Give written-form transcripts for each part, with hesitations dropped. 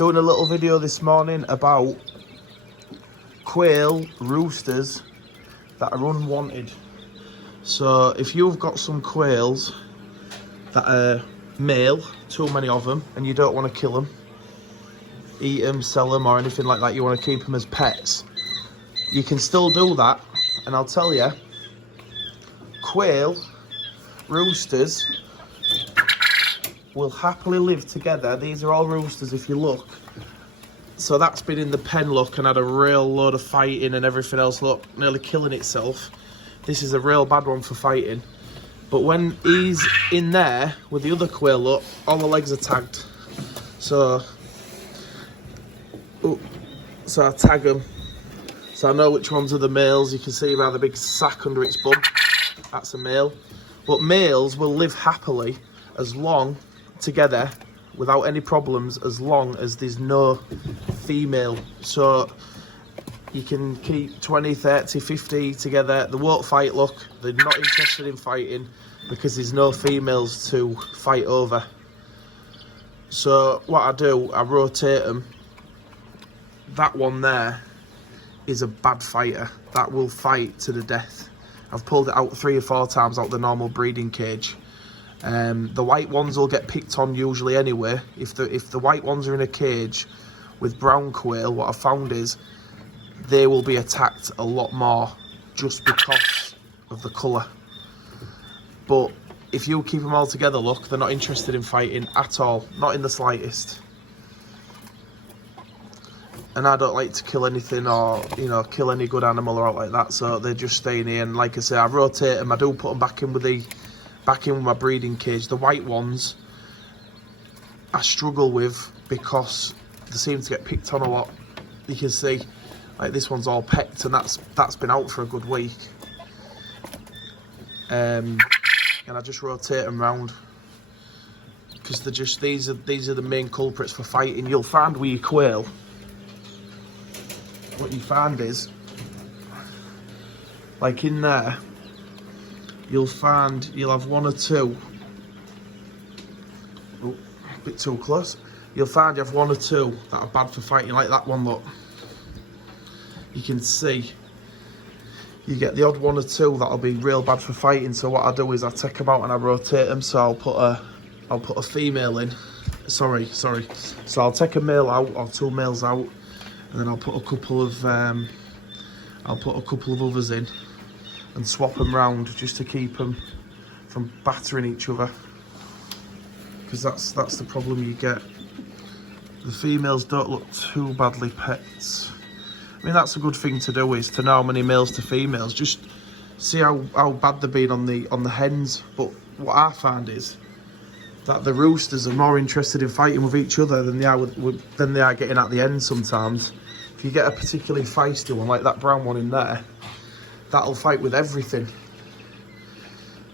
doing a little video this morning about quail roosters that are unwanted. So if you've got some quails that are male, too many of them, and you don't want to kill them, eat them, sell them or anything like that, you want to keep them as pets, you can still do that. And I'll tell you, quail roosters will happily live together. These are all roosters if you look. So that's been in the pen, look, and had a real load of fighting and everything else, look, nearly killing itself. This is a real bad one for fighting. But when he's in there with the other quail, look, all the legs are tagged. So I tag them. So I know which ones are the males. You can see by the big sack under its bum. That's a male. But males will live happily as long together without any problems as long as there's no female. So you can keep 20, 30, 50 together. They won't fight, look. They're not interested in fighting because there's no females to fight over. So what I do, I rotate them. That one there is a bad fighter. That will fight to the death. I've pulled it out 3 or 4 times out the normal breeding cage. The white ones will get picked on usually anyway. If the white ones are in a cage with brown quail, what I found is they will be attacked a lot more just because of the colour. But if you keep them all together, look, they're not interested in fighting at all, not in the slightest. And I don't like to kill anything or, you know, kill any good animal or out like that, so they're just staying here. And like I say, I rotate them. I do put them back in with my breeding cage. The white ones I struggle with because they seem to get picked on a lot. You can see, like, this one's all pecked, and that's been out for a good week. And I just rotate them round because they're just these are the main culprits for fighting. You'll find with your quail, what you find is, like in there, you'll have 1 or 2. Oh, a bit too close. You'll find you have 1 or 2 that are bad for fighting, like that one, look. You can see you get the odd 1 or 2 that'll be real bad for fighting. So what I do is I take them out and I rotate them. So I'll put a female in. Sorry. So I'll take a male out or 2 males out, and then I'll put a couple of others in and swap them round just to keep them from battering each other. Because that's the problem you get. The females don't look too badly pets. I mean, that's a good thing to do, is to know how many males to females. Just see how bad they're being on the hens. But what I find is that the roosters are more interested in fighting with each other than they are getting at the end sometimes. If you get a particularly feisty one, like that brown one in there, that'll fight with everything.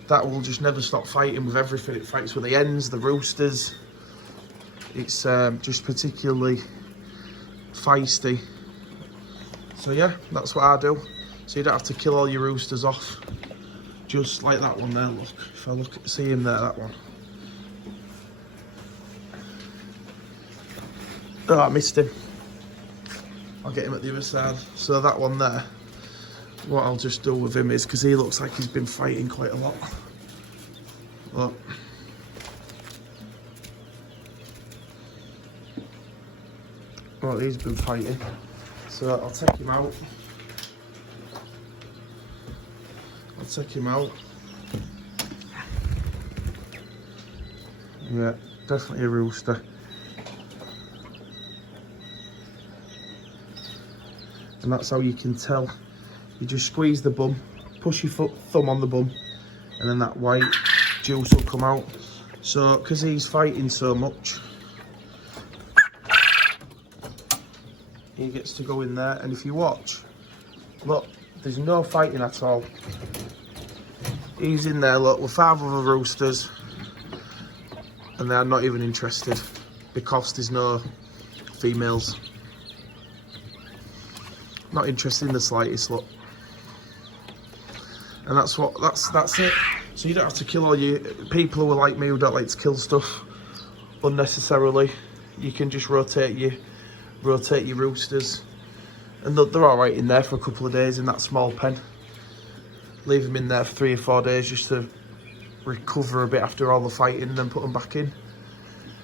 That will just never stop fighting with everything. It fights with the hens, the roosters. It's just particularly feisty. So yeah, that's what I do. So you don't have to kill all your roosters off. Just like that one there, look. If I see him there, that one. Oh, I missed him. I'll get him at the other side. So that one there, what I'll just do with him is, because he looks like he's been fighting quite a lot. Look. Well, he's been fighting. So I'll take him out. Yeah, definitely a rooster. And that's how you can tell. You just squeeze the bum, push your thumb on the bum, and then that white juice will come out. So, because he's fighting so much, he gets to go in there. And if you watch, look, there's no fighting at all. He's in there, look, with 5 other roosters, and they're not even interested because there's no females. Not interested in the slightest, look. And that's it. So you don't have to kill all your people who are like me, who don't like to kill stuff unnecessarily. you can just rotate your roosters, and they're all right in there for a couple of days in that small pen. Leave them in there for 3 or 4 days just to recover a bit after all the fighting, and then put them back in,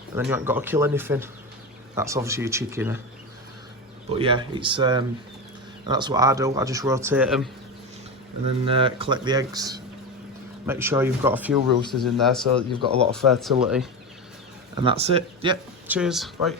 and then you haven't got to kill anything. That's obviously a chicken, eh? But yeah, it's that's what I do. I just rotate them and then collect the eggs. Make sure you've got a few roosters in there so that you've got a lot of fertility, and that's it. Yep, cheers, bye.